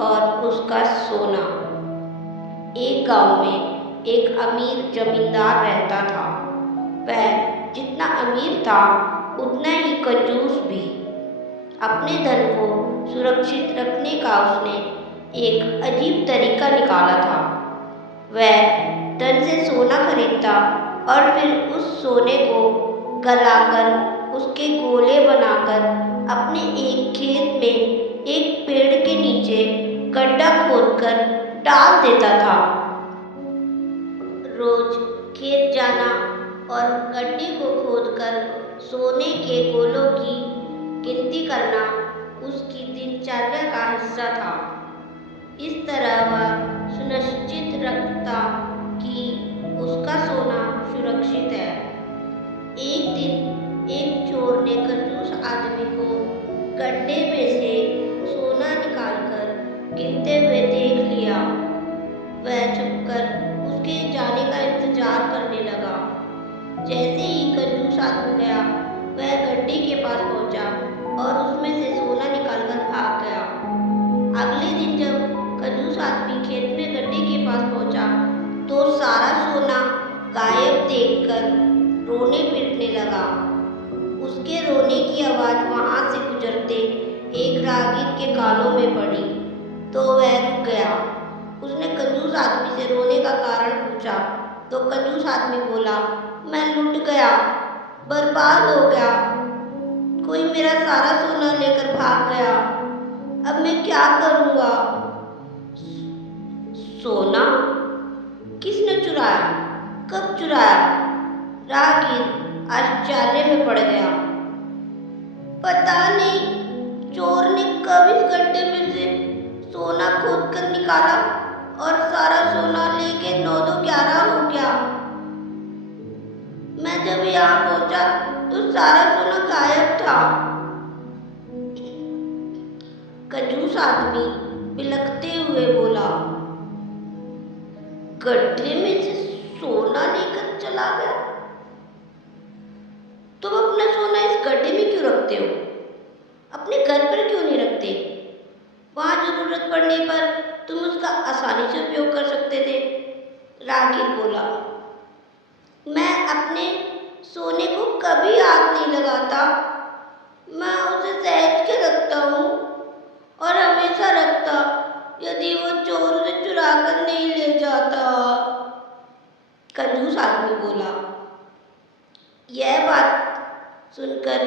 और उसका सोना। एक गांव में एक अमीर जमींदार रहता था। वह जितना अमीर था उतना ही कंजूस भी। अपने धन को सुरक्षित रखने का उसने एक अजीब तरीका निकाला था। वह धन से सोना खरीदता और फिर उस सोने को गलाकर उसके गोले बनाकर अपने एक खेत में एक पेड़ के नीचे गड्ढा खोदकर डाल देता था। रोज खेत जाना और गड्ढे को खोदकर सोने के गोलों की गिनती करना उसकी दिनचर्या का हिस्सा था। इस तरह वह सुनिश्चित रखता कि उसका सोना सुरक्षित है। एक दिन एक चोर ने कंजूस आदमी को गड्ढे में से सोना निकालकर गिनते हुए देख लिया। वह छुपकर उसके जाने का इंतजार करने लगा। जैसे ही कंजूस आदमी गया, वह गड्ढे के पास पहुंचा और उसमें से सोना निकालकर भाग गया। अगले दिन जब कंजूस आदमी खेत में गड्ढे के पास पहुंचा तो सारा सोना गायब देखकर रोने पीटने लगा। उसके रोने की आवाज वहां से गुजरते एक राहगीर के कानों में पड़ी तो वह रुक गया। उसने कंजूस आदमी से रोने का कारण पूछा तो कंजूस आदमी बोला, मैं लुट गया, बर्बाद हो गया, कोई मेरा सारा सोना लेकर भाग गया, अब मैं क्या करूँगा। सोना? किसने चुराया? कब चुराया? राहगीर आश्चर्य में पड़ गया। पता नहीं, चोर ने कब इस गड्ढे में से सोना खोद कर निकाला और सारा सोना लेके 9-11 हो गया। मैं जब यहाँ पहुंचा तो सारा सोना गायब था। कंजूस आदमी बिलखते हुए बोला, गड्ढे में से सोना लेकर चला गया? तुम अपना सोना इस गड्ढे में क्यों रखते हो? अपने घर पर क्यों नहीं रखते? वहां जरूरत पड़ने पर तुम उसका आसानी से उपयोग कर सकते थे। राहगीर बोला, मैं अपने सोने को कभी हाथ नहीं लगाता। मैं उसे सहेज के रखता हूँ और हमेशा रखता, यदि वो चोर उसे चुरा कर नहीं ले जाता। कंजूस आदमी बोला। यह बात सुनकर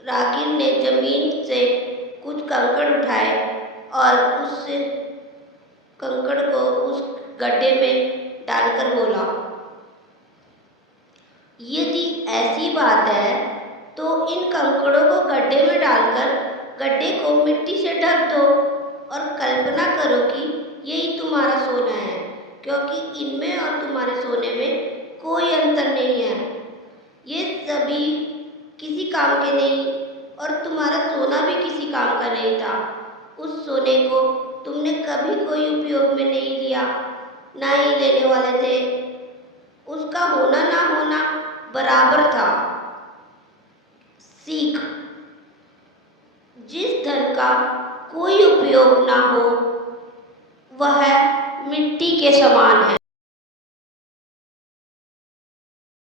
राहगीर ने जमीन से कुछ कंकड़ उठाए और उस कंकड़ को उस गड्ढे में डालकर बोला, यदि ऐसी बात है तो इन कंकड़ों को गड्ढे में डालकर गड्ढे को मिट्टी से ढक दो और कल्पना करो कि यही तुम्हारा सोना है, क्योंकि इनमें और तुम्हारे सोने में कोई अंतर नहीं है। ये सभी किसी काम के नहीं और तुम्हारा सोना भी किसी काम का नहीं था। उस सोने को तुमने कभी कोई उपयोग में नहीं लिया, ना ही लेने वाले थे। उसका होना ना होना बराबर था। सीख, जिस धन का कोई उपयोग ना हो वह मिट्टी के समान है।